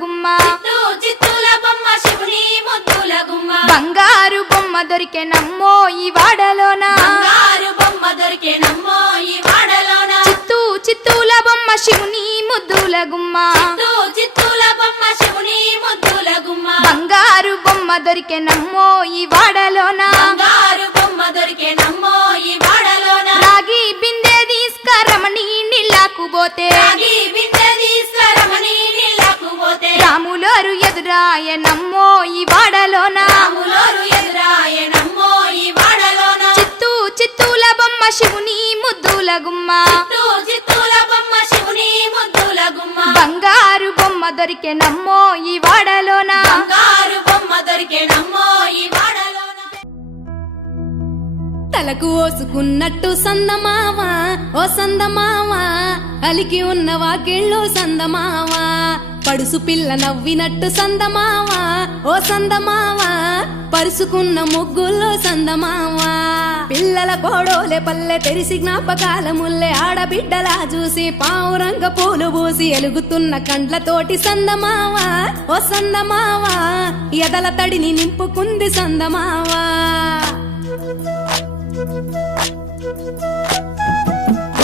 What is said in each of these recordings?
గుమ్మ చిత్తూల బొమ్మ శివుని ముద్దుల గుమ్మ బంగారు బొమ్మ దొరికే నమ్మో ఈ వాడలోన బంగారు బొమ్మ దొరికే నమ్మో ఈ వాడలోన చిత్తూల బొమ్మ శివుని ముద్దుల గుమ్మ చిత్తూల బొమ్మ శివుని ముద్దుల గుమ్మ బంగారు బొమ్మ దొరికే నమ్మో ఈ వాడలోన బంగారు బొమ్మ దొరికే నమ్మో ఈ వాడలోన రాగి బిందె తీసుకరమణి నీళ్ళకు పోతే రాగి బిందె తీసుకరమణి నీళ్ళకు పోతే రాములోరు ఎదురాయ నమ్మో ఈ వాడలోన రాములోరు ఎదురాయ నమ్మో ఈ వాడలోన చిత్తూల బొమ్మ శివుని ముద్దుల గుమ్మ చిత్తూల బొమ్మ శివుని ముద్దుల గుమ్మ బంగారు బొమ్మ దొరికే నమ్మో ఈ వాడలోన బంగారు బొమ్మ దొరికే నమ్మో ఈ వాడలోన తలకు ఓసుకున్నట్టు సందమావా ఓ సందమావా అలికి ఉన్న వాకిళ్ళు సందమావా పడుసు పిల్ల నవ్వినట్టు సందమావా ఓ సందమావా పరుసుకున్న ముగ్గుల్లో సందమావా పిల్లల కోడోలే పల్లె తెరిసి జ్ఞాపకాల ముల్లె ఆడబిడ్డలా చూసి పావురంగ పూలు పూసి ఎలుగుతున్న కండ్లతోటి సందమావా ఓ సందమావా ఎదల తడిని నింపుకుంది సందమావా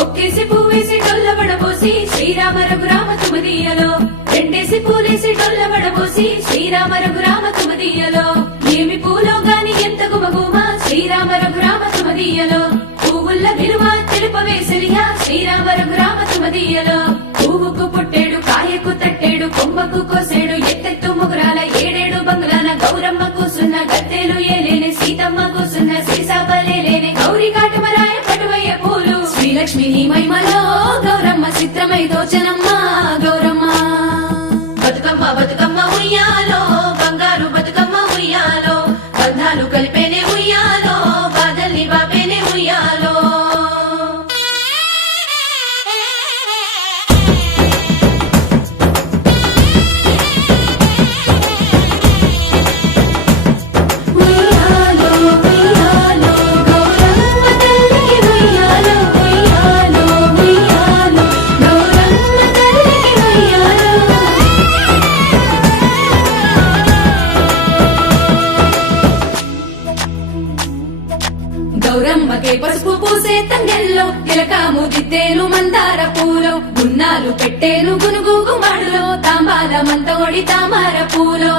ఒక్కేసి పువ్వేసి డొల్లబడబోసి శ్రీరామ రఘురామ తుమదీయలో రెండేసి పూలేసి డొల్లబడబోసి శ్రీరామ రఘురామ తుమదీయలో ఏమి పూలో గాని ఎంత గుమగుమ శ్రీరామ రఘురామ తుమదీయలో పువ్వుల్ల విలువ తెలుపవేసలియా శ్రీరామ రఘురామ తుమదీయలో పువ్వుకు పుట్టేడు కాయకు తట్టేడు కొమ్మకు కోసేడు ఎత్తెత్తు ముగురాల ఏడేడు బంగ్లాల గౌరమ్మ కూసున్న గత్తెలు ఏలేని సీతమ్మ కూసున్న సీసాబలేలేని గౌరీ కాటమరాయ పటువయ్య పూలు శ్రీలక్ష్మి మహిమలో గౌరమ్మ చిత్రమై దోచనమ్మ గౌరమ్మ బతుకమ్మ బతుకమ్మ ఉయ్యాలో బంగారు బతుకమ్మ ఉయ్యాలో బంధాలు కలిపేనే ఉయ్యాలో బాధల్ని బాపేనే ఉయ్యాలో గౌరమ్మకే పసుపు పూసే తంగెల్లో తిలకాము దిద్దేలు మందార పూలో గున్నాలు పెట్టేలు గునుగు గుమాడులో తాంబాల మంతొడి తామర పూలో